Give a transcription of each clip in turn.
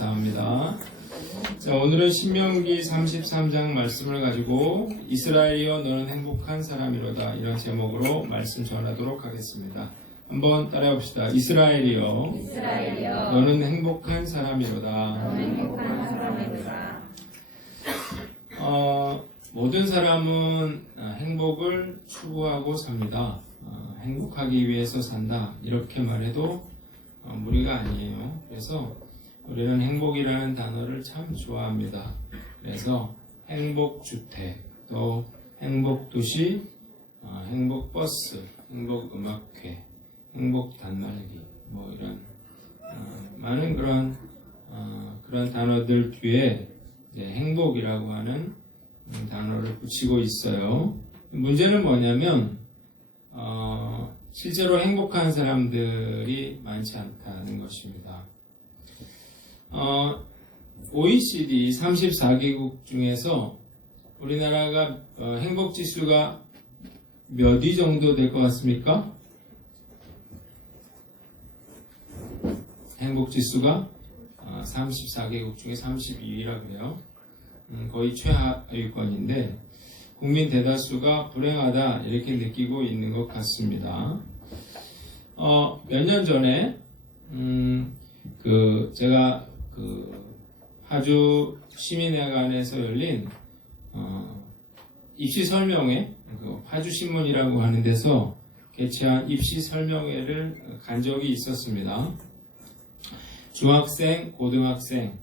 감사합니다. 자, 오늘은 신명기 33장 말씀을 가지고 이스라엘이여 너는 행복한 사람이로다 이런 제목으로 말씀 전하도록 하겠습니다. 한번 따라해 봅시다. 이스라엘이여 너는 행복한 사람이로다. 모든 사람은 행복을 추구하고 삽니다. 행복하기 위해서 산다 이렇게 말해도 무리가 아니에요. 그래서 우리는 행복이라는 단어를 참 좋아합니다. 그래서 행복주택, 또 행복도시, 행복버스, 행복음악회, 행복단말기 뭐 이런 많은 그런 단어들 뒤에 이제 행복이라고 하는 단어를 붙이고 있어요. 문제는 뭐냐면 실제로 행복한 사람들이 많지 않다는 것입니다. OECD 34개국 중에서 우리나라가 행복지수가 몇 위 정도 될 것 같습니까? 행복지수가 34개국 중에 32위라 그래요. 거의 최하위권인데 국민 대다수가 불행하다 이렇게 느끼고 있는 것 같습니다. 몇 년 전에 제가 파주 시민회관에서 열린 입시 설명회, 파주 신문이라고 하는 데서 개최한 입시 설명회를 간 적이 있었습니다. 중학생, 고등학생,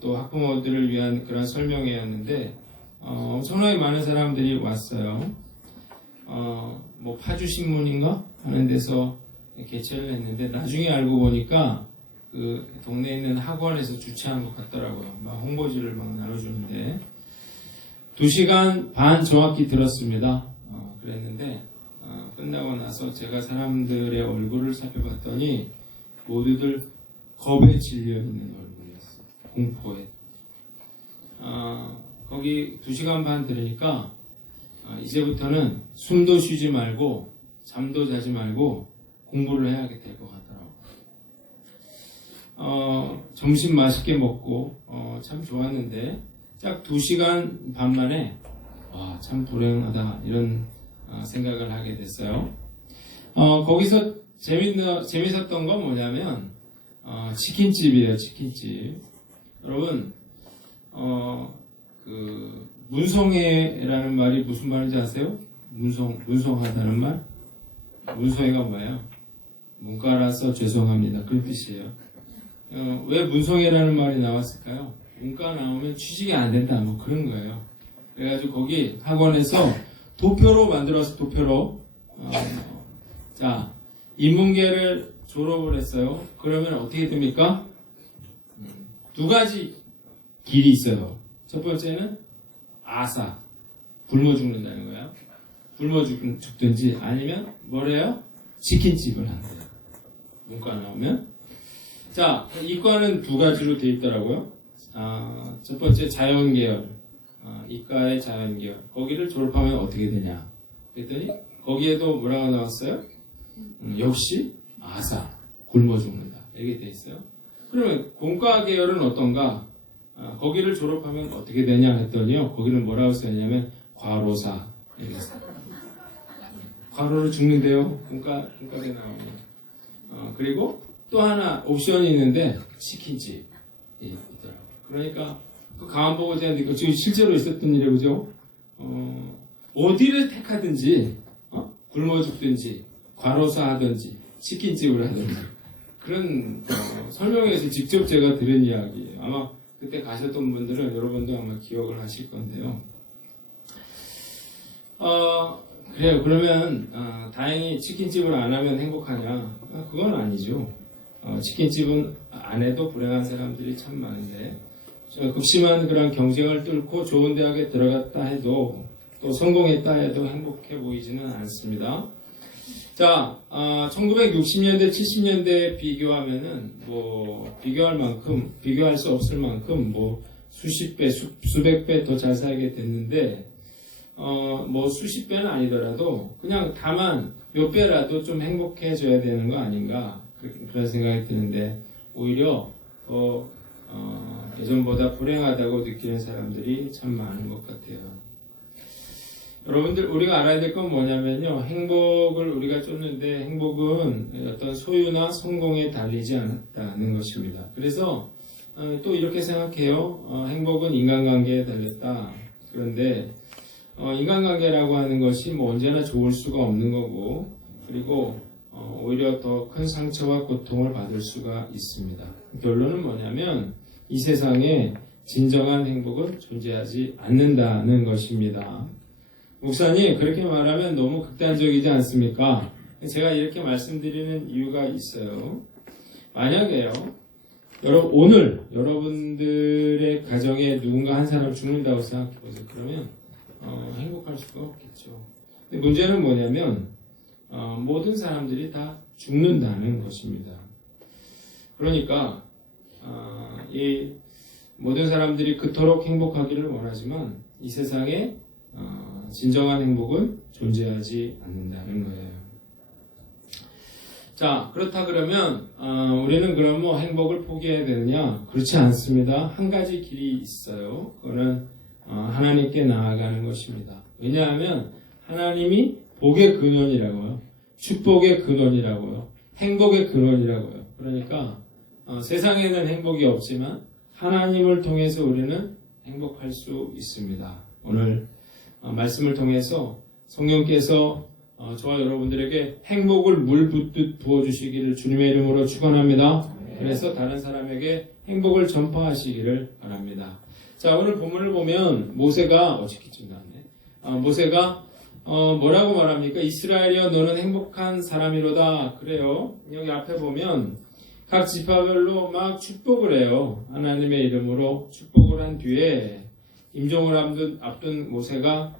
또 학부모들을 위한 그런 설명회였는데 엄청나게 많은 사람들이 왔어요. 뭐 파주 신문인가 하는 데서 개최를 했는데 나중에 알고 보니까 그 동네에 있는 학원에서 주최한 것 같더라고요. 막 홍보지를 막 나눠주는데 2시간 반 정확히 들었습니다. 그랬는데 끝나고 나서 제가 사람들의 얼굴을 살펴봤더니 모두들 겁에 질려 있는 얼굴이었어요. 공포에. 거기 2시간 반 들으니까 이제부터는 숨도 쉬지 말고 잠도 자지 말고 공부를 해야 될 것 같더라고요. 점심 맛있게 먹고 참 좋았는데 딱 2시간 반 만에 참 불행하다 이런 생각을 하게 됐어요. 거기서 재밌었던 건 뭐냐면 치킨집이에요. 치킨집. 여러분 문송회라는 말이 무슨 말인지 아세요? 문송하다는 말? 문송회가 뭐예요? 문과라서 죄송합니다. 그런 뜻이에요. 왜 문송회라는 말이 나왔을까요? 문과 나오면 취직이 안 된다 뭐 그런 거예요. 그래가지고 거기 학원에서 도표로 만들어서 도표로 자 인문계를 졸업을 했어요. 그러면 어떻게 됩니까? 2가지 길이 있어요. 첫 번째는 아사 굶어 죽는다는 거예요. 굶어 죽든지 아니면 뭐래요? 치킨집을 한대요. 문과 나오면. 자, 이과는 2가지로 되어 있더라고요. 첫 번째 자연계열, 이과의 자연계열. 거기를 졸업하면 어떻게 되냐? 그랬더니 거기에도 뭐라고 나왔어요? 역시 아사, 굶어 죽는다. 이렇게 되어 있어요. 그러면 공과 계열은 어떤가? 거기를 졸업하면 어떻게 되냐 했더니요. 거기는 뭐라고 써있냐면 과로사. 이렇게 써요. 과로로 죽는데요. 공과에 나오면. 그리고 또 하나 옵션이 있는데 치킨집이 있더라고요. 그러니까 그 강한보고제한테 지금 실제로 있었던 일이에요. 그죠? 어디를 택하든지 굶어 죽든지 과로사 하든지 치킨집을 하든지 그런 설명회에서 직접 제가 들은 이야기예요. 아마 그때 가셨던 분들은 여러분도 아마 기억을 하실 건데요. 그래요. 그러면 다행히 치킨집을 안 하면 행복하냐? 그건 아니죠. 치킨집은 안 해도 불행한 사람들이 참 많은데 극심한 그런 경쟁을 뚫고 좋은 대학에 들어갔다 해도 또 성공했다 해도 행복해 보이지는 않습니다. 자, 1960년대, 70년대 비교하면은 비교할 수 없을 만큼 수십 배, 수백 배 더 잘 살게 됐는데 수십 배는 아니더라도 그냥 다만 몇 배라도 좀 행복해져야 되는 거 아닌가 그런 생각이 드는데 오히려 더 예전보다 불행하다고 느끼는 사람들이 참 많은 것 같아요. 여러분들, 우리가 알아야 될 건 뭐냐면요. 행복을 우리가 쫓는데 행복은 어떤 소유나 성공에 달리지 않았다는 것입니다. 그래서 또 이렇게 생각해요. 행복은 인간관계에 달렸다. 그런데 인간관계라고 하는 것이 뭐 언제나 좋을 수가 없는 거고, 그리고 오히려 더 큰 상처와 고통을 받을 수가 있습니다. 결론은 뭐냐면 이 세상에 진정한 행복은 존재하지 않는다는 것입니다. 목사님, 그렇게 말하면 너무 극단적이지 않습니까? 제가 이렇게 말씀드리는 이유가 있어요. 만약에요, 오늘 여러분들의 가정에 누군가 한 사람 죽는다고 생각해보세요. 그러면 행복할 수가 없겠죠. 근데 문제는 뭐냐면 모든 사람들이 다 죽는다는 것입니다. 그러니까 이 모든 사람들이 그토록 행복하기를 원하지만 이 세상에 진정한 행복은 존재하지 않는다는 거예요. 자, 그렇다 그러면 우리는 그럼 뭐 행복을 포기해야 되느냐? 그렇지 않습니다. 한 가지 길이 있어요. 그거는 하나님께 나아가는 것입니다. 왜냐하면 하나님이 복의 근원이라고요. 축복의 근원이라고요. 행복의 근원이라고요. 그러니까 세상에는 행복이 없지만 하나님을 통해서 우리는 행복할 수 있습니다. 오늘 말씀을 통해서 성령께서 저와 여러분들에게 행복을 물 붓듯 부어주시기를 주님의 이름으로 축원합니다. 그래서 다른 사람에게 행복을 전파하시기를 바랍니다. 자, 오늘 본문을 보면 모세가 치킨집 나왔네. 모세가 뭐라고 말합니까? 이스라엘이여 너는 행복한 사람이로다. 그래요. 여기 앞에 보면 각 지파별로 막 축복을 해요. 하나님의 이름으로 축복을 한 뒤에 임종을 앞둔 모세가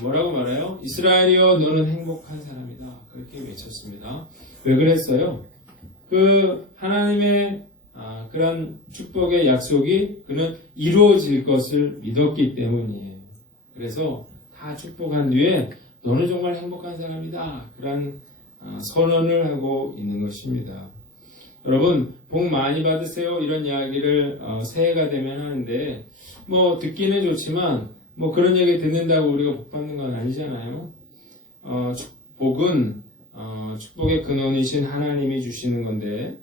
뭐라고 말해요? 이스라엘이여 너는 행복한 사람이다. 그렇게 외쳤습니다. 왜 그랬어요? 그 하나님의 그런 축복의 약속이 그는 이루어질 것을 믿었기 때문이에요. 그래서 다 축복한 뒤에 너는 정말 행복한 사람이다. 그런 선언을 하고 있는 것입니다. 여러분, 복 많이 받으세요. 이런 이야기를 새해가 되면 하는데 뭐 듣기는 좋지만 뭐 그런 얘기 듣는다고 우리가 복 받는 건 아니잖아요. 복은 축복의 근원이신 하나님이 주시는 건데,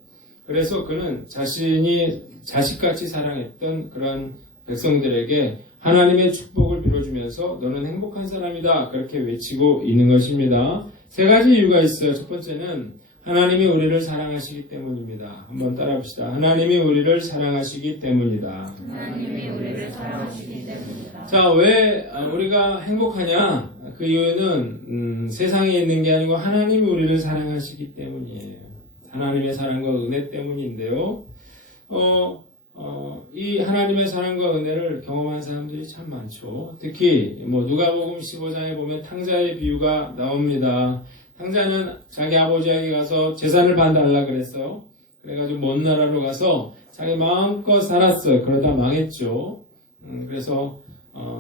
그래서 그는 자신이 자식같이 사랑했던 그런 백성들에게 하나님의 축복을 빌어주면서 너는 행복한 사람이다. 그렇게 외치고 있는 것입니다. 세 가지 이유가 있어요. 첫 번째는 하나님이 우리를 사랑하시기 때문입니다. 한번 따라합시다. 하나님이 우리를 사랑하시기 때문이다. 하나님이 우리를 사랑하시기 때문이다. 자, 왜 우리가 행복하냐? 그 이유는 세상에 있는 게 아니고 하나님이 우리를 사랑하시기 때문이에요. 하나님의 사랑과 은혜 때문인데요. 이 하나님의 사랑과 은혜를 경험한 사람들이 참 많죠. 특히 누가복음 15장에 보면 탕자의 비유가 나옵니다. 탕자는 자기 아버지에게 가서 재산을 반달라 그랬어요. 그래가지고 먼 나라로 가서 자기 마음껏 살았어요. 그러다 망했죠. 그래서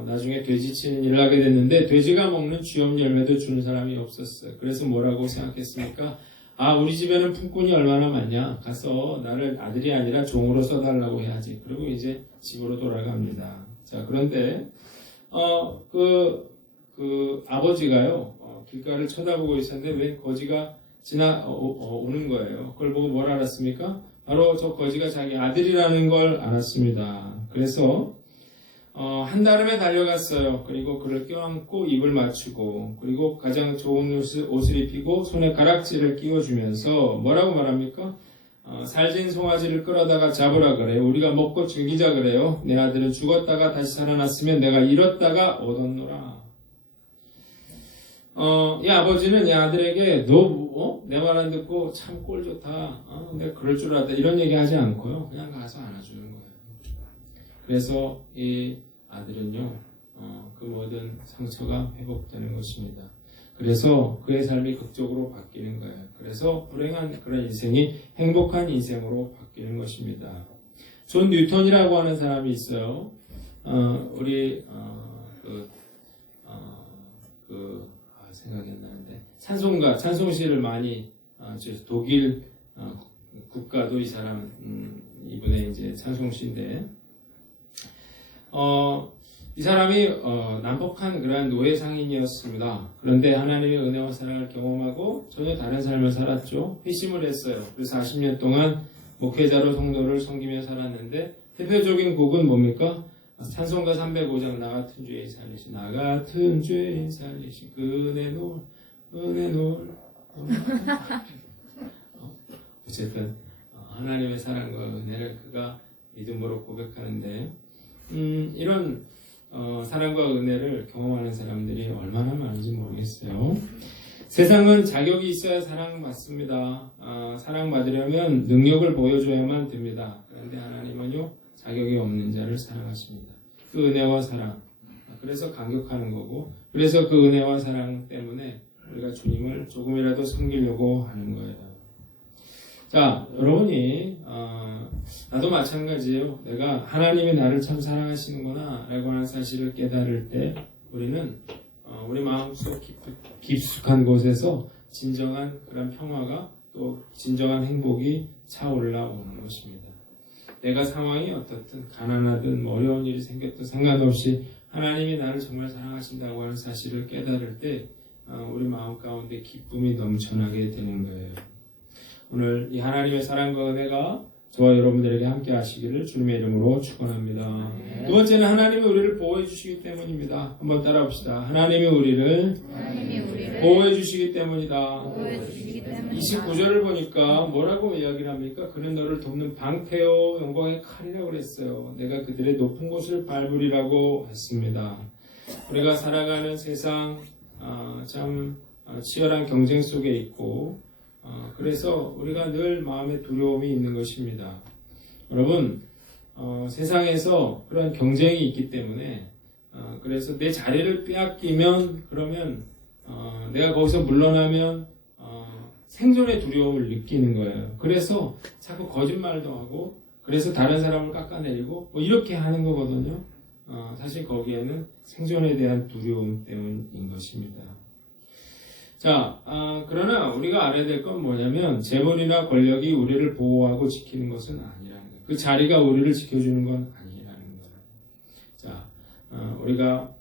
나중에 돼지치는 일을 하게 됐는데 돼지가 먹는 쥐염 열매도 주는 사람이 없었어요. 그래서 뭐라고 생각했습니까? 우리 집에는 품꾼이 얼마나 많냐. 가서 나를 아들이 아니라 종으로 써달라고 해야지. 그리고 이제 집으로 돌아갑니다. 자, 그런데 아버지가요. 길가를 쳐다보고 있었는데 왜 거지가 오는 거예요. 그걸 보고 뭘 알았습니까? 바로 저 거지가 자기 아들이라는 걸 알았습니다. 그래서 한달음에 달려갔어요. 그리고 그를 껴안고 입을 맞추고 그리고 가장 좋은 옷을 입히고 손에 가락지를 끼워주면서 뭐라고 말합니까? 살진 송아지를 끌어다가 잡으라 그래요. 우리가 먹고 즐기자 그래요. 내 아들은 죽었다가 다시 살아났으면 내가 잃었다가 얻었노라. 이 아버지는 이 아들에게 너 내 말 안 듣고 참 꼴 좋다. 내가 그럴 줄 알았다. 이런 얘기 하지 않고요. 그냥 가서 안아주는 거예요. 그래서 이 아들은요, 그 모든 상처가 회복되는 것입니다. 그래서 그의 삶이 극적으로 바뀌는 거예요. 그래서 불행한 그런 인생이 행복한 인생으로 바뀌는 것입니다. 존 뉴턴이라고 하는 사람이 있어요. 생각이 안 나는데 찬송시를 많이 독일 국가도 이 사람 이분의 이제 찬송시인데 이 사람이 난폭한 그러한 노예 상인이었습니다. 그런데 하나님의 은혜와 사랑을 경험하고 전혀 다른 삶을 살았죠. 회심을 했어요. 그래서 40년 동안 목회자로 성도를 섬기며 살았는데 대표적인 곡은 뭡니까? 찬송가 305장 나 같은 죄인 살리신 나 같은 죄인 살리신 그 은혜 놀 어쨌든 하나님의 사랑과 은혜를 그가 믿음으로 고백하는데 이런 사랑과 은혜를 경험하는 사람들이 얼마나 많은지 모르겠어요. 세상은 자격이 있어야 사랑받습니다. 사랑받으려면 능력을 보여줘야만 됩니다. 그런데 하나님은요 자격이 없는 자를 사랑하십니다. 그 은혜와 사랑 그래서 감격하는 거고 그래서 그 은혜와 사랑 때문에 우리가 주님을 조금이라도 섬기려고 하는 거예요. 자, 여러분이 나도 마찬가지예요. 내가 하나님이 나를 참 사랑하시는구나 라고 하는 사실을 깨달을 때 우리는 우리 마음속 깊숙한 곳에서 진정한 그런 평화가 또 진정한 행복이 차올라오는 것입니다. 내가 상황이 어떻든 가난하든 어려운 일이 생겼든 상관없이 하나님이 나를 정말 사랑하신다고 하는 사실을 깨달을 때 우리 마음 가운데 기쁨이 넘쳐나게 되는 거예요. 오늘 이 하나님의 사랑과 은혜가 저와 여러분들에게 함께 하시기를 주님의 이름으로 축원합니다. 두 번째는 하나님이 우리를 보호해 주시기 때문입니다. 한번 따라 봅시다. 하나님이 우리를 보호해 주시기 때문이다. 29절을 보니까 뭐라고 이야기를 합니까? 그는 너를 돕는 방패요 영광의 칼이라고 그랬어요. 내가 그들의 높은 곳을 밟으리라고 했습니다. 우리가 살아가는 세상 참 치열한 경쟁 속에 있고 그래서 우리가 늘 마음에 두려움이 있는 것입니다. 여러분 세상에서 그런 경쟁이 있기 때문에 그래서 내 자리를 빼앗기면 그러면 내가 거기서 물러나면 생존의 두려움을 느끼는 거예요. 그래서 자꾸 거짓말도 하고 그래서 다른 사람을 깎아내리고 뭐 이렇게 하는 거거든요. 사실 거기에는 생존에 대한 두려움 때문인 것입니다. 자, 그러나 우리가 알아야 될 건 뭐냐면 재물이나 권력이 우리를 보호하고 지키는 것은 아니라는 거예요. 그 자리가 우리를 지켜주는 건 아니라는 거예요. 자, 우리가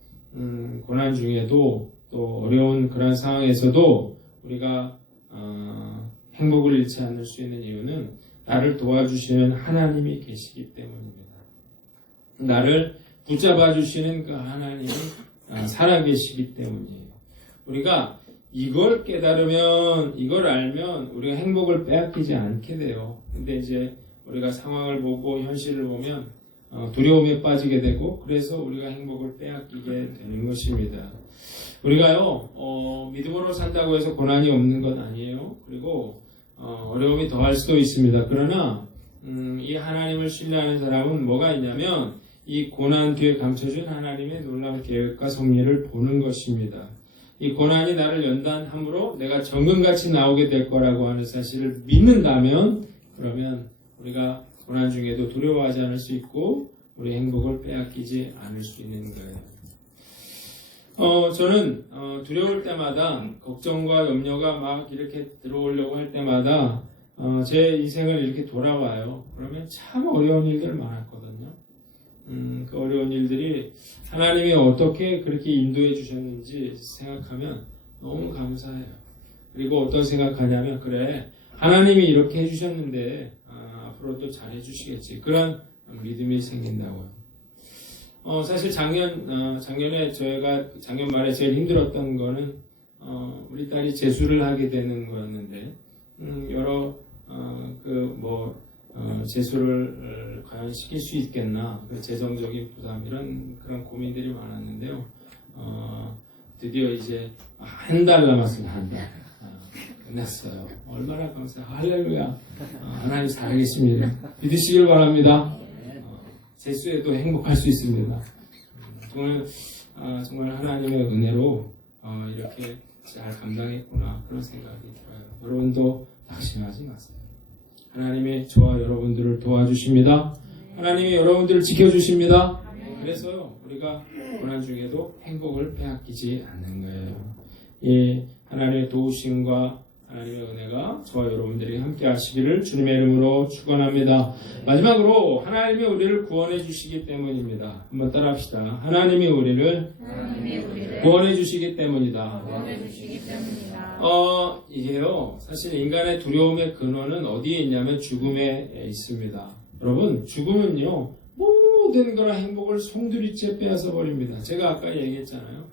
고난 중에도 또 어려운 그런 상황에서도 우리가 행복을 잃지 않을 수 있는 이유는 나를 도와주시는 하나님이 계시기 때문입니다. 나를 붙잡아 주시는 그 하나님이 살아계시기 때문이에요. 우리가 이걸 깨달으면, 이걸 알면 우리가 행복을 빼앗기지 않게 돼요. 근데 이제 우리가 상황을 보고 현실을 보면 두려움에 빠지게 되고 그래서 우리가 행복을 빼앗기게 되는 것입니다. 우리가요, 믿음으로 산다고 해서 고난이 없는 건 아니에요. 그리고 어려움이 더할 수도 있습니다. 그러나 이 하나님을 신뢰하는 사람은 뭐가 있냐면 이 고난 뒤에 감춰진 하나님의 놀라운 계획과 섭리를 보는 것입니다. 이 고난이 나를 연단함으로 내가 정금같이 나오게 될 거라고 하는 사실을 믿는다면 그러면 우리가 고난 중에도 두려워하지 않을 수 있고 우리 행복을 빼앗기지 않을 수 있는 거예요. 저는 두려울 때마다 걱정과 염려가 막 이렇게 들어오려고 할 때마다 제 인생을 이렇게 돌아와요. 그러면 참 어려운 일들 많았거든요. 그 어려운 일들이 하나님이 어떻게 그렇게 인도해 주셨는지 생각하면 너무 감사해요. 그리고 어떤 생각하냐면 그래 하나님이 이렇게 해주셨는데 앞으로도 잘 해주시겠지. 그런 믿음이 생긴다고요. 사실 작년에 저희가 작년 말에 제일 힘들었던 거는 우리 딸이 재수를 하게 되는 거였는데 여러 재수를 과연 시킬 수 있겠나 재정적인 부담 이런 그런 고민들이 많았는데요. 드디어 이제 한 달 남았습니다. 한 달 끝났어요. 얼마나 감사해요. 할렐루야. 하나님 살아계십니다. 믿으시길 바랍니다. 재수에도 행복할 수 있습니다. 정말 하나님의 은혜로 이렇게 잘 감당했구나 그런 생각이 들어요. 여러분도 낙심하지 마세요. 하나님이 저와 여러분들을 도와주십니다. 하나님이 여러분들을 지켜주십니다. 그래서요 우리가 고난 중에도 행복을 빼앗기지 않는 거예요. 이 하나님의 도우심과 하나님의 은혜가 저와 여러분들이 함께 하시기를 주님의 이름으로 축원합니다. 마지막으로 하나님이 우리를 구원해 주시기 때문입니다. 한번 따라합시다. 하나님이 우리를 구원해 주시기 때문이다. 이게요, 사실 인간의 두려움의 근원은 어디에 있냐면 죽음에 있습니다. 여러분, 죽음은요, 모든 거라 행복을 송두리째 빼앗아 버립니다. 제가 아까 얘기했잖아요.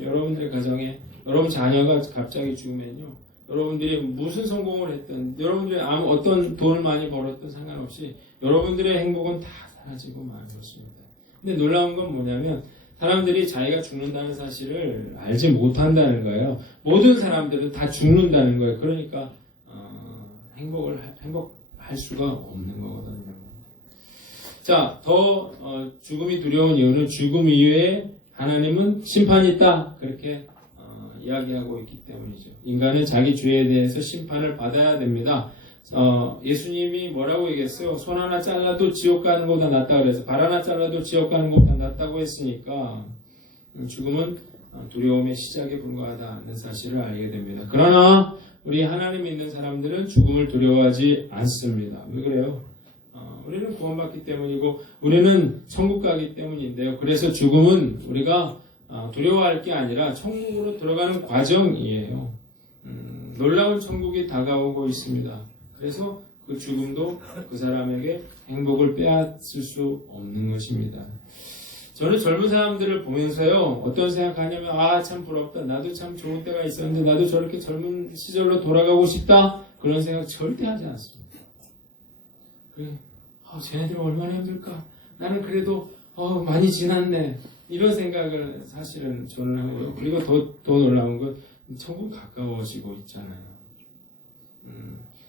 여러분들의 가정에, 여러분 자녀가 갑자기 죽으면요, 여러분들이 무슨 성공을 했든, 여러분들이 어떤 돈을 많이 벌었든 상관없이 여러분들의 행복은 다 사라지고 말 그렇습니다. 근데 놀라운 건 뭐냐면 사람들이 자기가 죽는다는 사실을 알지 못한다는 거예요. 모든 사람들은 다 죽는다는 거예요. 그러니까 행복할 수가 없는 거거든요. 자, 더 죽음이 두려운 이유는 죽음 이후에 하나님은 심판이 있다. 그렇게 이야기하고 있기 때문이죠. 인간은 자기 죄에 대해서 심판을 받아야 됩니다. 예수님이 뭐라고 얘기했어요? 손 하나 잘라도 지옥 가는 것보다 낫다 그래서 발 하나 잘라도 지옥 가는 것보다 낫다고 했으니까 죽음은 두려움의 시작에 불과하다는 사실을 알게 됩니다. 그러나 우리 하나님 믿는 사람들은 죽음을 두려워하지 않습니다. 왜 그래요? 우리는 구원받기 때문이고 우리는 천국 가기 때문인데요. 그래서 죽음은 우리가 두려워할 게 아니라 천국으로 들어가는 과정이에요. 놀라운 천국이 다가오고 있습니다. 그래서 그 죽음도 그 사람에게 행복을 빼앗을 수 없는 것입니다. 저는 젊은 사람들을 보면서요, 어떤 생각하냐면, 참 부럽다. 나도 참 좋은 때가 있었는데, 나도 저렇게 젊은 시절로 돌아가고 싶다. 그런 생각 절대 하지 않습니다. 쟤네들은 얼마나 힘들까? 나는 그래도, 많이 지났네. 이런 생각을 사실은 저는 하고요. 그리고 더 놀라운 건, 천국 가까워지고 있잖아요.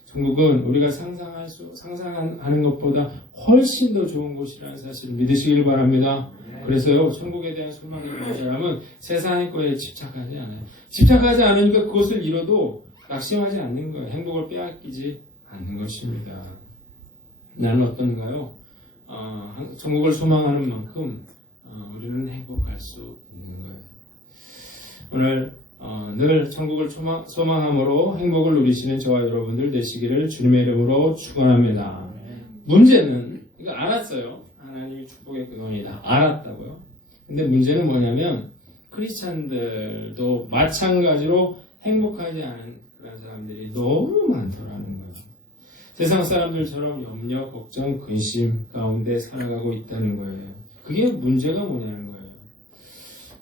천국은 우리가 상상하는 것보다 훨씬 더 좋은 곳이라는 사실을 믿으시길 바랍니다. 그래서요, 천국에 대한 소망이 있는 사람은 세상의 거에 집착하지 않아요. 집착하지 않으니까 그것을 이뤄도 낙심하지 않는 거예요. 행복을 빼앗기지 않는 것입니다. 나는 어떤가요? 천국을 소망하는 만큼 우리는 행복할 수 있는 거예요. 오늘 늘 천국을 소망함으로 행복을 누리시는 저와 여러분들 되시기를 주님의 이름으로 축원합니다. 문제는 이거 알았어요. 하나님이 축복의 근원이다. 알았다고요. 근데 문제는 뭐냐면 크리스찬들도 마찬가지로 행복하지 않은 그런 사람들이 너무 많더라는 거예요. 세상 사람들처럼 염려, 걱정, 근심 가운데 살아가고 있다는 거예요. 그게 문제가 뭐냐는 거예요.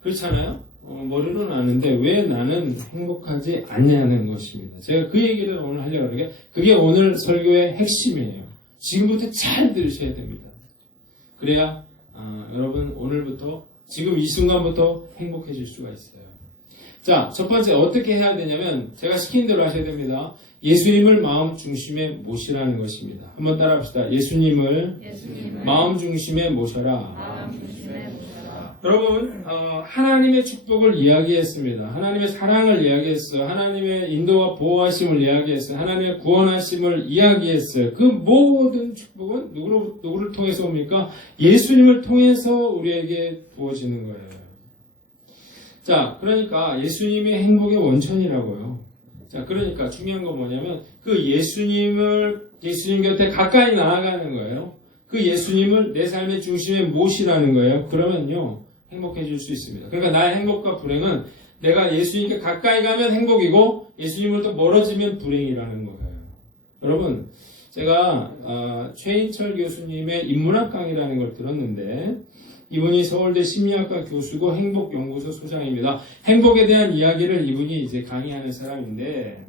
그렇잖아요? 머리로는 아는데 왜 나는 행복하지 않냐는 것입니다. 제가 그 얘기를 오늘 하려고 하는 게 그게 오늘 설교의 핵심이에요. 지금부터 잘 들으셔야 됩니다. 그래야 여러분 오늘부터 지금 이 순간부터 행복해질 수가 있어요. 자, 첫 번째 어떻게 해야 되냐면 제가 시킨 대로 하셔야 됩니다. 예수님을 마음 중심에 모시라는 것입니다. 한번 따라합시다. 예수님을 마음 중심에 모셔라. 여러분, 하나님의 축복을 이야기했습니다. 하나님의 사랑을 이야기했어요. 하나님의 인도와 보호하심을 이야기했어요. 하나님의 구원하심을 이야기했어요. 그 모든 축복은 누구를 통해서 옵니까? 예수님을 통해서 우리에게 부어지는 거예요. 자, 그러니까 예수님의 행복의 원천이라고요. 자, 그러니까 중요한 건 뭐냐면 그 예수님 곁에 가까이 나아가는 거예요. 그 예수님을 내 삶의 중심에 모시라는 거예요. 그러면요. 행복해질 수 있습니다. 그러니까 나의 행복과 불행은 내가 예수님께 가까이 가면 행복이고 예수님으로부터 멀어지면 불행이라는 거예요. 여러분, 제가 최인철 교수님의 인문학 강의라는 걸 들었는데 이분이 서울대 심리학과 교수고 행복연구소 소장입니다. 행복에 대한 이야기를 이분이 이제 강의하는 사람인데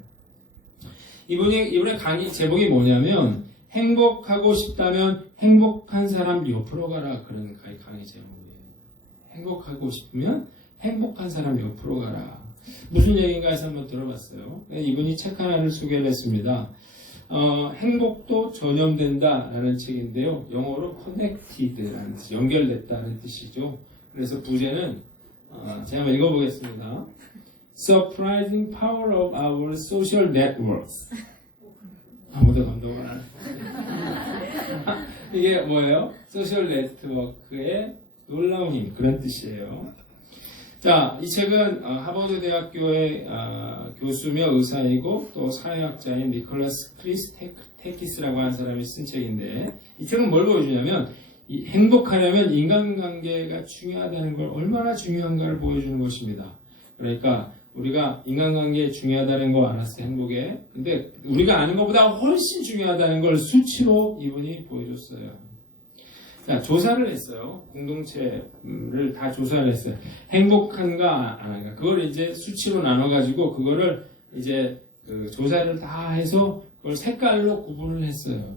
이분의 강의 제목이 뭐냐면 행복하고 싶다면 행복한 사람 옆으로 가라. 그런 강의 제목이에요. 행복하고 싶으면 행복한 사람 옆으로 가라. 무슨 얘기인가 해서 한번 들어봤어요. 이분이 책 하나를 소개를 했습니다. 행복도 전염된다라는 책인데요. 영어로 connected라는 뜻, 연결됐다는 뜻이죠. 그래서 부제는 제가 한번 읽어보겠습니다. Surprising power of our social networks. 아무도 감동을 안 해요. 이게 뭐예요? 소셜 네트워크의 놀라운 힘, 그런 뜻이에요. 자, 이 책은 하버드 대학교의 교수며 의사이고 또 사회학자인 니콜라스 크리스테키스라고 하는 사람이 쓴 책인데, 이 책은 뭘 보여주냐면 행복하려면 인간관계가 중요하다는 걸, 얼마나 중요한가를 보여주는 것입니다. 그러니까 우리가 인간관계 중요하다는 거 알았어요, 행복에. 근데 우리가 아는 것보다 훨씬 중요하다는 걸 수치로 이분이 보여줬어요. 자, 조사를 했어요. 공동체를 다 조사를 했어요. 행복한가 안 한가. 그걸 이제 수치로 나눠가지고 그거를 이제 조사를 다 해서 그걸 색깔로 구분을 했어요.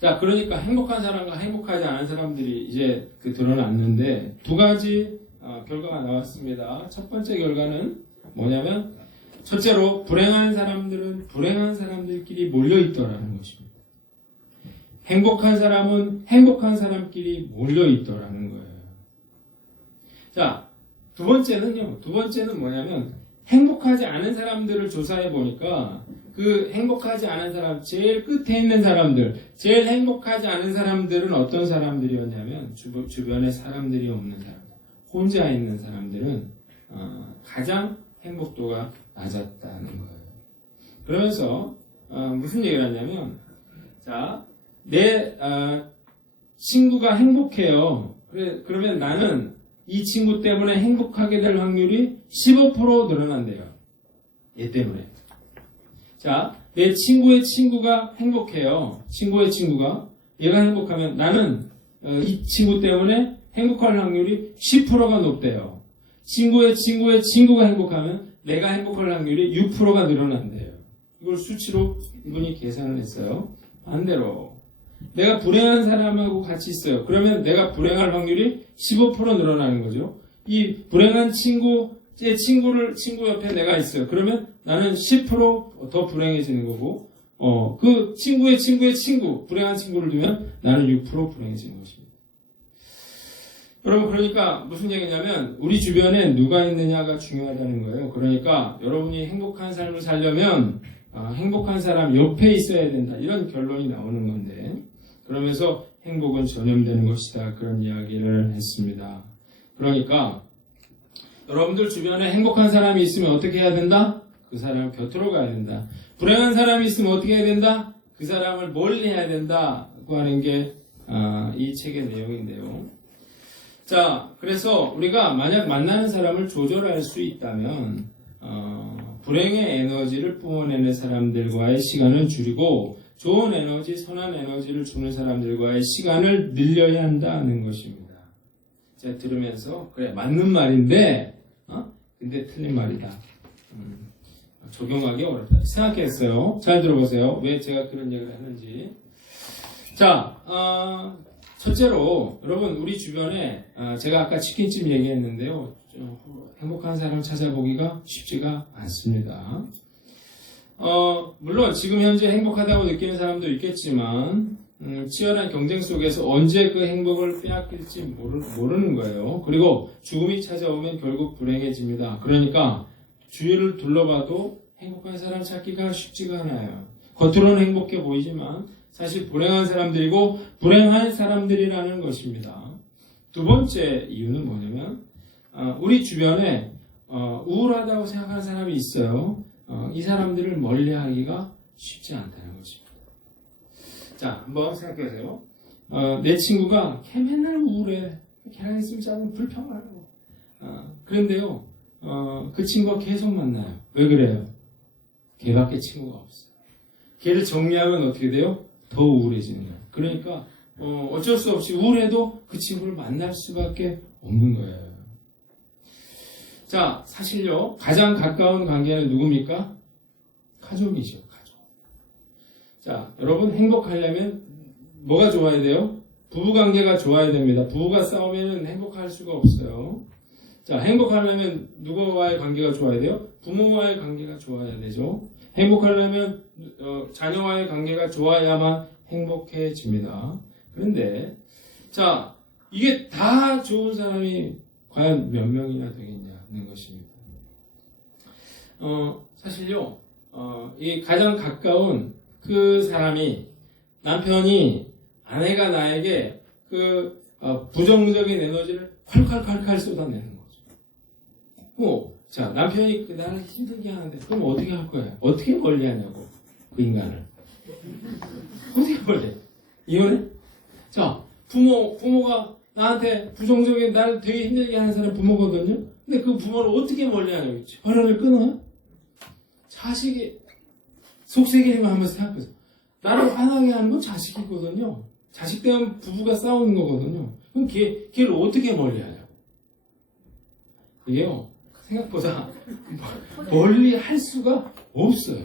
자, 그러니까 행복한 사람과 행복하지 않은 사람들이 이제 드러났는데 두 가지 결과가 나왔습니다. 첫 번째 결과는 뭐냐면, 첫째로 불행한 사람들은 불행한 사람들끼리 몰려있더라는 것입니다. 행복한 사람은 행복한 사람끼리 몰려있더라는 거예요. 자, 두 번째는 뭐냐면, 행복하지 않은 사람들을 조사해 보니까 그 행복하지 않은 사람, 제일 끝에 있는 사람들, 제일 행복하지 않은 사람들은 어떤 사람들이었냐면 주변에 사람들이 없는 사람들, 혼자 있는 사람들은 가장 행복도가 낮았다는 거예요. 그러면서 무슨 얘기를 하냐면, 자, 내 친구가 행복해요. 그러면 나는 이 친구 때문에 행복하게 될 확률이 15% 늘어난대요. 얘 때문에. 자, 내 친구의 친구가 행복해요. 친구의 친구가. 얘가 행복하면 나는 이 친구 때문에 행복할 확률이 10%가 높대요. 친구의 친구의 친구가 행복하면 내가 행복할 확률이 6%가 늘어난대요. 이걸 수치로 이분이 계산을 했어요. 반대로 내가 불행한 사람하고 같이 있어요. 그러면 내가 불행할 확률이 15% 늘어나는 거죠. 이 불행한 친구 옆에 내가 있어요. 그러면 나는 10% 더 불행해지는 거고, 그 친구의 친구, 불행한 친구를 두면 나는 6% 불행해지는 것입니다. 여러분, 그러니까 무슨 얘기냐면 우리 주변에 누가 있느냐가 중요하다는 거예요. 그러니까 여러분이 행복한 삶을 살려면 행복한 사람 옆에 있어야 된다, 이런 결론이 나오는 건데, 그러면서 행복은 전염되는 것이다, 그런 이야기를 했습니다. 그러니까 여러분들 주변에 행복한 사람이 있으면 어떻게 해야 된다? 그 사람 곁으로 가야 된다. 불행한 사람이 있으면 어떻게 해야 된다? 그 사람을 멀리 해야 된다고 하는 게 이 책의 내용인데요. 자, 그래서 우리가 만약 만나는 사람을 조절할 수 있다면 불행의 에너지를 뿜어내는 사람들과의 시간을 줄이고 좋은 에너지, 선한 에너지를 주는 사람들과의 시간을 늘려야 한다는 것입니다. 제가 들으면서 그래, 맞는 말인데 근데 틀린 말이다. 적용하기 어렵다 생각했어요. 잘 들어보세요. 왜 제가 그런 얘기를 하는지. 자, 첫째로 여러분, 우리 주변에 제가 아까 치킨집 얘기했는데요, 행복한 사람 찾아보기가 쉽지가 않습니다. 물론 지금 현재 행복하다고 느끼는 사람도 있겠지만 치열한 경쟁 속에서 언제 그 행복을 빼앗길지 모르는 거예요. 그리고 죽음이 찾아오면 결국 불행해집니다. 그러니까 주위를 둘러봐도 행복한 사람 찾기가 쉽지가 않아요. 겉으로는 행복해 보이지만 사실 불행한 사람들이고 불행한 사람들이라는 것입니다. 두 번째 이유는 뭐냐면 우리 주변에 우울하다고 생각하는 사람이 있어요. 이 사람들을 멀리하기가 쉽지 않다는 것입니다. 자, 한번 생각해보세요. 내 친구가 걔 맨날 우울해. 걔랑 있으면 짜증 불평하고. 그런데요, 그 친구가 계속 만나요. 왜 그래요? 걔밖에 친구가 없어요. 걔를 정리하면 어떻게 돼요? 더 우울해지는 거예요. 그러니까 어쩔 수 없이 우울해도 그 친구를 만날 수밖에 없는 거예요. 자, 사실요, 가장 가까운 관계는 누굽니까? 가족이죠, 가족. 자, 여러분, 행복하려면 뭐가 좋아야 돼요? 부부관계가 좋아야 됩니다. 부부가 싸우면 행복할 수가 없어요. 자, 행복하려면 누구와의 관계가 좋아야 돼요? 부모와의 관계가 좋아야 되죠. 행복하려면 자녀와의 관계가 좋아야만 행복해집니다. 그런데 자, 이게 다 좋은 사람이 과연 몇 명이나 되겠냐는 것입니다. 사실요, 이 가장 가까운 그 사람이, 남편이 아내가 나에게 그 부정적인 에너지를 콸콸콸콸 쏟아내는 거죠. 자, 남편이 나를 힘들게 하는데, 그럼 어떻게 할 거야? 어떻게 멀리 하냐고, 그 인간을. 어떻게 멀리? 이혼해? 자, 부모가 나한테 부정적인, 나를 되게 힘들게 하는 사람 부모거든요? 근데 그 부모를 어떻게 멀리 하냐고, 혈연을 끊어? 자식이, 속세기만 한번 생각해보세요. 나를 화나게 하는 건 자식이거든요. 자식 때문에 부부가 싸우는 거거든요. 그럼 걔를 어떻게 멀리 하냐고. 그게요, 생각보다 멀리 할 수가 없어요.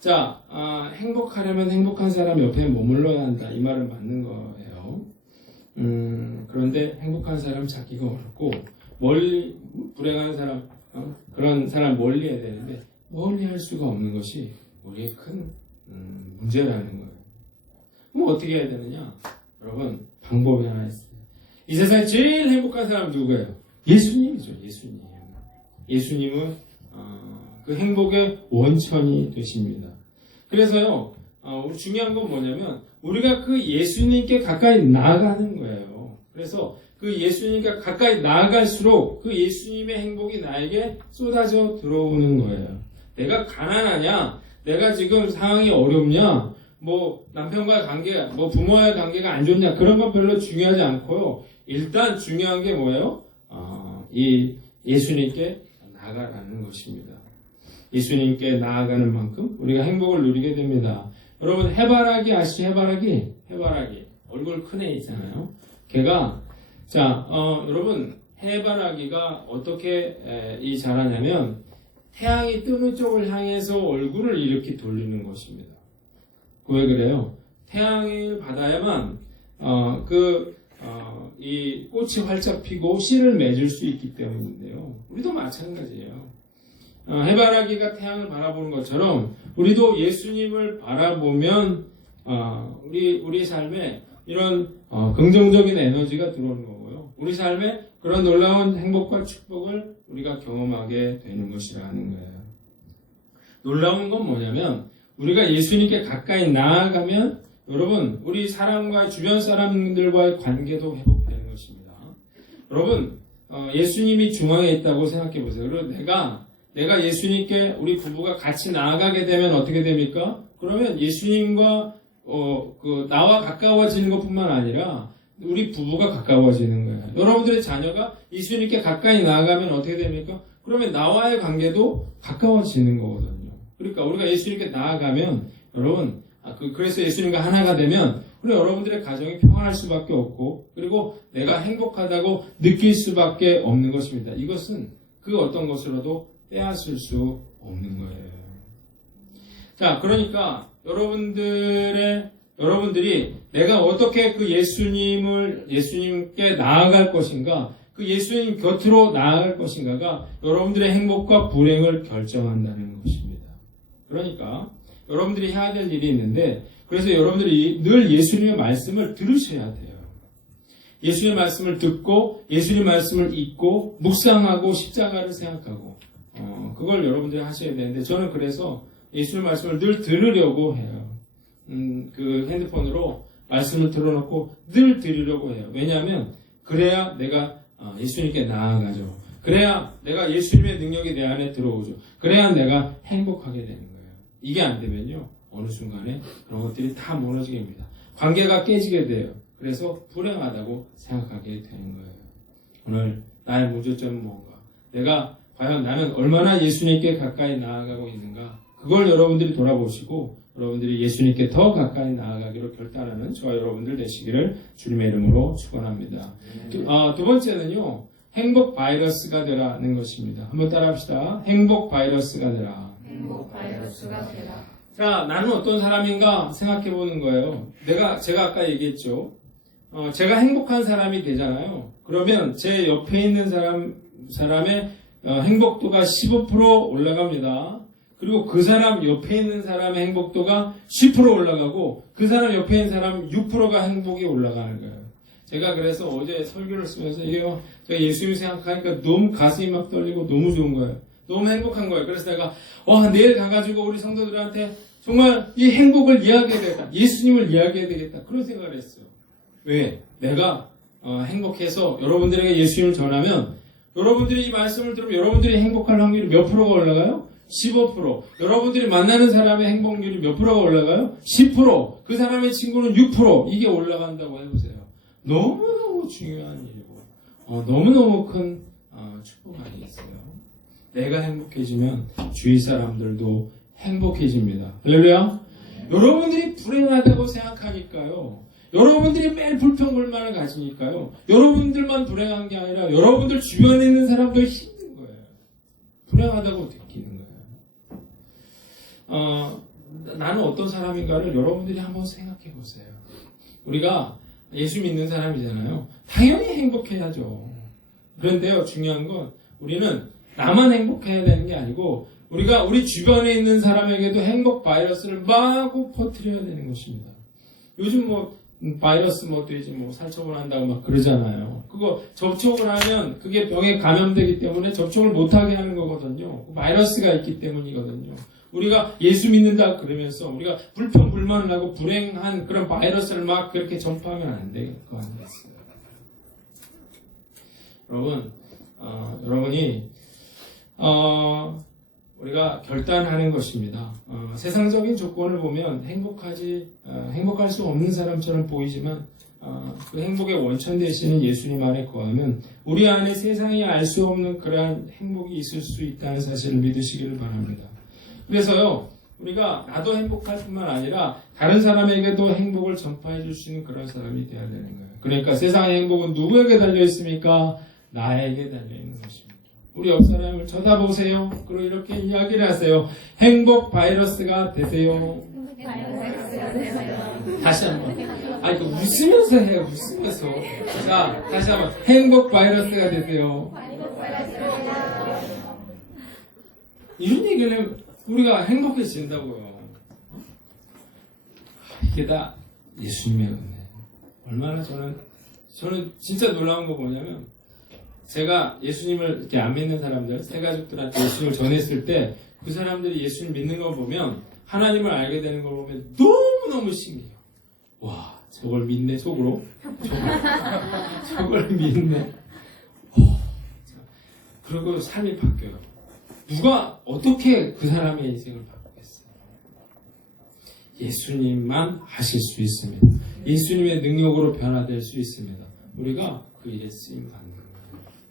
자, 행복하려면 행복한 사람 옆에 머물러야 한다. 이 말은 맞는 거예요. 그런데 행복한 사람 찾기가 어렵고, 멀리, 불행한 사람, 그런 사람 멀리 해야 되는데, 멀리 할 수가 없는 것이 우리의 큰 문제라는 거예요. 그럼 어떻게 해야 되느냐? 여러분, 방법이 하나 있어요. 이 세상에 제일 행복한 사람은 누구예요? 예수님이죠. 예수님. 예수님은 그 행복의 원천이 되십니다. 그래서요, 중요한 건 뭐냐면 우리가 그 예수님께 가까이 나아가는 거예요. 그래서 그 예수님께 가까이 나아갈수록 그 예수님의 행복이 나에게 쏟아져 들어오는 거예요. 내가 가난하냐? 내가 지금 상황이 어렵냐? 뭐 남편과의 관계가, 뭐 부모와의 관계가 안 좋냐? 그런 건 별로 중요하지 않고요. 일단 중요한 게 뭐예요? 이 예수님께 나아가라는 것입니다. 예수님께 나아가는 만큼 우리가 행복을 누리게 됩니다. 여러분, 해바라기 아시죠? 해바라기 얼굴 큰 애 있잖아요. 걔가 여러분, 해바라기가 어떻게 자라냐면 태양이 뜨는 쪽을 향해서 얼굴을 이렇게 돌리는 것입니다. 왜 그래요? 태양을 받아야만 이 꽃이 활짝 피고 씨를 맺을 수 있기 때문인데요. 우리도 마찬가지예요. 해바라기가 태양을 바라보는 것처럼 우리도 예수님을 바라보면 우리 삶에 이런 긍정적인 에너지가 들어오는 거고요. 우리 삶에 그런 놀라운 행복과 축복을 우리가 경험하게 되는 것이라는 거예요. 놀라운 건 뭐냐면 우리가 예수님께 가까이 나아가면 여러분, 우리 사람과 주변 사람들과의 관계도 회복되는 것입니다. 여러분, 예수님이 중앙에 있다고 생각해 보세요. 그리고 내가 예수님께 우리 부부가 같이 나아가게 되면 어떻게 됩니까? 그러면 예수님과 나와 가까워지는 것뿐만 아니라 우리 부부가 가까워지는 거예요. 여러분들의 자녀가 예수님께 가까이 나아가면 어떻게 됩니까? 그러면 나와의 관계도 가까워지는 거거든요. 그러니까 우리가 예수님께 나아가면 여러분, 그래서 예수님과 하나가 되면 우리 여러분들의 가정이 평안할 수밖에 없고, 그리고 내가 행복하다고 느낄 수밖에 없는 것입니다. 이것은 그 어떤 것으로도 빼앗을 수 없는 거예요. 자, 그러니까 여러분들이 내가 어떻게 그 예수님께 나아갈 것인가, 그 예수님 곁으로 나아갈 것인가가 여러분들의 행복과 불행을 결정한다는 것입니다. 그러니까 여러분들이 해야 될 일이 있는데, 그래서 여러분들이 늘 예수님의 말씀을 들으셔야 돼요. 예수님의 말씀을 듣고 예수님의 말씀을 읽고 묵상하고 십자가를 생각하고 그걸 여러분들이 하셔야 되는데, 저는 그래서 예수님의 말씀을 늘 들으려고 해요. 그 핸드폰으로 말씀을 틀어놓고 늘 들으려고 해요. 왜냐하면 그래야 내가 예수님께 나아가죠. 그래야 내가 예수님의 능력이 내 안에 들어오죠. 그래야 내가 행복하게 되는 거예요. 이게 안 되면요, 어느 순간에 그런 것들이 다 무너지게 됩니다. 관계가 깨지게 돼요. 그래서 불행하다고 생각하게 되는 거예요. 오늘 나의 문제점은 뭔가? 과연 나는 얼마나 예수님께 가까이 나아가고 있는가? 그걸 여러분들이 돌아보시고 여러분들이 예수님께 더 가까이 나아가기로 결단하는 저와 여러분들 되시기를 주님의 이름으로 축원합니다. 두 번째는요, 행복 바이러스가 되라는 것입니다. 한번 따라합시다. 행복 바이러스가 되라. 행복 바이러스가 되라. 자, 나는 어떤 사람인가 생각해 보는 거예요. 제가 아까 얘기했죠. 제가 행복한 사람이 되잖아요. 그러면 제 옆에 있는 사람의 행복도가 15% 올라갑니다. 그리고 그 사람 옆에 있는 사람의 행복도가 10% 올라가고 그 사람 옆에 있는 사람 6%가 행복이 올라가는 거예요. 제가 그래서 어제 설교를 쓰면서 제가 예수님 생각하니까 너무 가슴이 막 떨리고 너무 좋은 거예요. 너무 행복한 거예요. 그래서 내가 내일 가가지고 우리 성도들한테 정말 이 행복을 이야기해야 되겠다. 예수님을 이야기해야 되겠다. 그런 생각을 했어요. 왜? 내가 행복해서 여러분들에게 예수님을 전하면 여러분들이 이 말씀을 들으면 여러분들이 행복할 확률이 몇 프로가 올라가요? 15%. 여러분들이 만나는 사람의 행복률이 몇 프로가 올라가요? 10%. 그 사람의 친구는 6%. 이게 올라간다고 해보세요. 너무너무 중요한 일이고 너무너무 큰 축복 안에 있어요. 내가 행복해지면 주위 사람들도 행복해집니다. 할렐루야. 여러분들이 불행하다고 생각하니까요. 여러분들이 매일 불평불만을 가지니까요. 여러분들만 불행한 게 아니라 여러분들 주변에 있는 사람도 힘든 거예요. 불행하다고 느끼는 거예요. 나는 어떤 사람인가를 여러분들이 한번 생각해 보세요. 우리가 예수 믿는 사람이잖아요. 당연히 행복해야죠. 그런데요, 중요한 건 우리는 나만 행복해야 되는 게 아니고 우리가 우리 주변에 있는 사람에게도 행복 바이러스를 마구 퍼뜨려야 되는 것입니다. 요즘 바이러스 돼지 살처분 한다고 막 그러잖아요. 그거 접촉을 하면 그게 병에 감염되기 때문에 접촉을 못하게 하는 거거든요. 바이러스가 있기 때문이거든요. 우리가 예수 믿는다 그러면서 우리가 불평불만을 하고 불행한 그런 바이러스를 막 그렇게 전파하면 안 될 거 아니겠어요. 여러분, 여러분이 우리가 결단하는 것입니다. 세상적인 조건을 보면 행복할 수 없는 사람처럼 보이지만 그 행복의 원천 되시는 예수님 안에 거하면 우리 안에 세상이 알 수 없는 그러한 행복이 있을 수 있다는 사실을 믿으시기를 바랍니다. 그래서요, 우리가 나도 행복할 뿐만 아니라 다른 사람에게도 행복을 전파해 줄 수 있는 그런 사람이 되어야 되는 거예요. 그러니까 세상의 행복은 누구에게 달려 있습니까? 나에게 달려 있는 것입니다. 우리 옆 사람을 쳐다보세요. 그리고 이렇게 이야기를 하세요. 행복 바이러스가 되세요. 다시 한번. 이거 웃으면서 해요. 웃으면서. 자, 다시 한번. 행복 바이러스가 되세요. 이런 얘기를 우리가 행복해진다고요. 이게 다 예수님의 은혜. 얼마나 저는 진짜 놀라운 거 뭐냐면 제가 예수님을 이렇게 안 믿는 사람들, 새가족들한테 예수님을 전했을 때 그 사람들이 예수님 믿는 걸 보면 하나님을 알게 되는 걸 보면 너무너무 신기해요. 와, 저걸 믿네, 속으로. 저걸 믿네. 그리고 삶이 바뀌어요. 누가 어떻게 그 사람의 인생을 바꾸겠어요? 예수님만 하실 수 있습니다. 예수님의 능력으로 변화될 수 있습니다. 우리가 그 일에 쓰임 받는 거예요.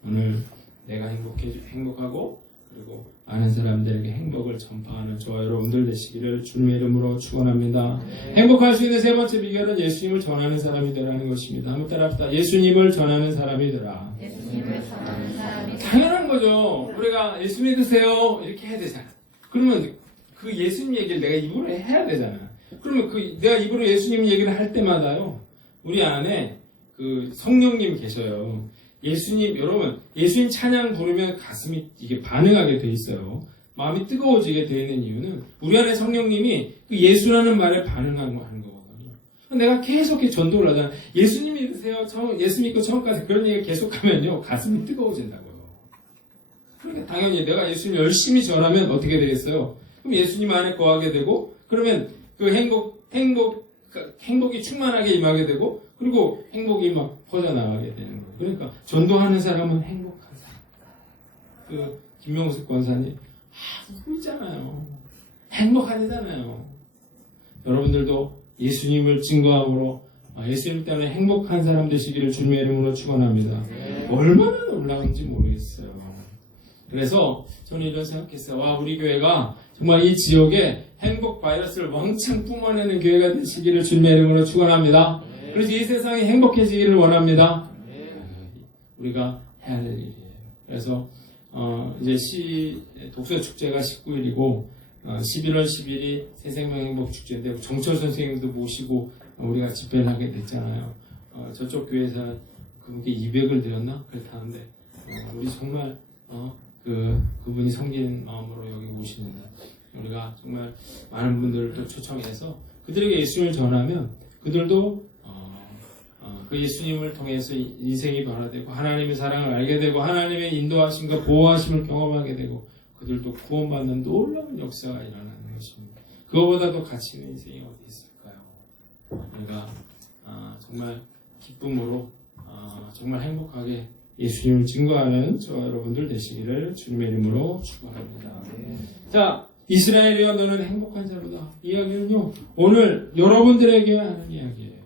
오늘 내가 행복하고 그리고 아는 사람들에게 행복을 전파하는 저와 여러분들 되시기를 주님의 이름으로 축원합니다. 행복할 수 있는 세 번째 비결은 예수님을 전하는 사람이 되라는 것입니다. 한번 따라합시다. 예수님을 전하는 사람이 되라. 당연한 거죠. 우리가 예수 믿으세요 이렇게 해야 되잖아. 그러면 그 예수님 얘기를 내가 입으로 해야 되잖아. 그러면 내가 입으로 예수님 얘기를 할 때마다요, 우리 안에 그 성령님이 계셔요. 여러분, 예수님 찬양 부르면 가슴이 이게 반응하게 돼 있어요. 마음이 뜨거워지게 되어 있는 이유는 우리 안에 성령님이 그 예수라는 말에 반응하는 거거든요. 내가 계속 전도를 하잖아. 예수님 믿으세요. 예수 믿고 처음 가서 그런 얘기 계속하면요, 가슴이 뜨거워진다고요. 그러니까 당연히 내가 예수님 열심히 전하면 어떻게 되겠어요? 그럼 예수님 안에 거하게 되고, 그러면 그 행복이 충만하게 임하게 되고, 그리고 행복이 막 퍼져나가게 되는 거예요. 그러니까 전도하는 사람은 행복한 사람. 그 김명숙 권사님 웃고 있잖아요. 행복하잖아요. 여러분들도 예수님을 증거함으로 예수님 때문에 행복한 사람 되시기를 주님의 이름으로 축원합니다. 얼마나 놀라운지 모르겠어요. 그래서 저는 이런 생각했어요. 와, 우리 교회가 정말 이 지역에 행복 바이러스를 왕창 뿜어내는 교회가 되시기를 주님의 이름으로 축원합니다. 그래서 이 세상이 행복해지기를 원합니다. 우리가 해야 될 일이에요. 그래서 이제 독서 축제가 19일이고 11월 10일이 새생명 행복 축제인데 정철 선생님도 모시고 우리가 집회를 하게 됐잖아요. 저쪽 교회에서는 그분께 200을 드렸나 그랬다는데 우리 정말 그분이 섬기는 마음으로 여기 오시는데 우리가 정말 많은 분들을 또 초청해서 그들에게 예수님을 전하면 그들도 그 예수님을 통해서 인생이 변화되고 하나님의 사랑을 알게 되고 하나님의 인도하심과 보호하심을 경험하게 되고 그들도 구원받는 놀라운 역사가 일어나는 것입니다. 그거보다 더 가치 있는 인생이 어디 있을까요? 우리가 정말 기쁨으로 정말 행복하게 예수님을 증거하는 저와 여러분들 되시기를 주님의 이름으로 축원합니다. 자, 이스라엘이여 너는 행복한 자로다. 이 이야기는요, 오늘 여러분들에게 하는 이야기예요.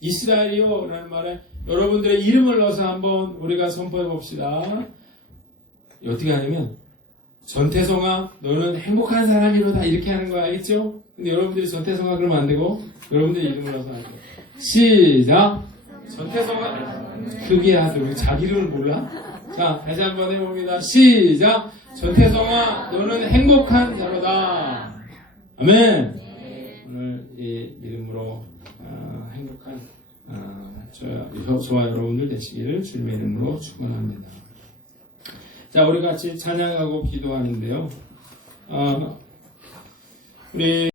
이스라엘이여 라는 말에 여러분들의 이름을 넣어서 한번 우리가 선포해 봅시다. 어떻게 하냐면, 전태성아 너는 행복한 사람이로다 이렇게 하는 거 알겠죠? 근데 여러분들이 전태성아 그러면 안 되고 여러분들의 이름을 넣어서 하죠. 시작! 전태성아 그게 하죠. 자기 이름을 몰라? 자, 다시 한번 해봅니다. 시작! 전태성아 너는 행복한 자로다. 아멘. 오늘 이 이름으로 행복한 저와 여러분들 되시기를 주님의 이름으로 축원합니다. 자, 우리 같이 찬양하고 기도하는데요. 우리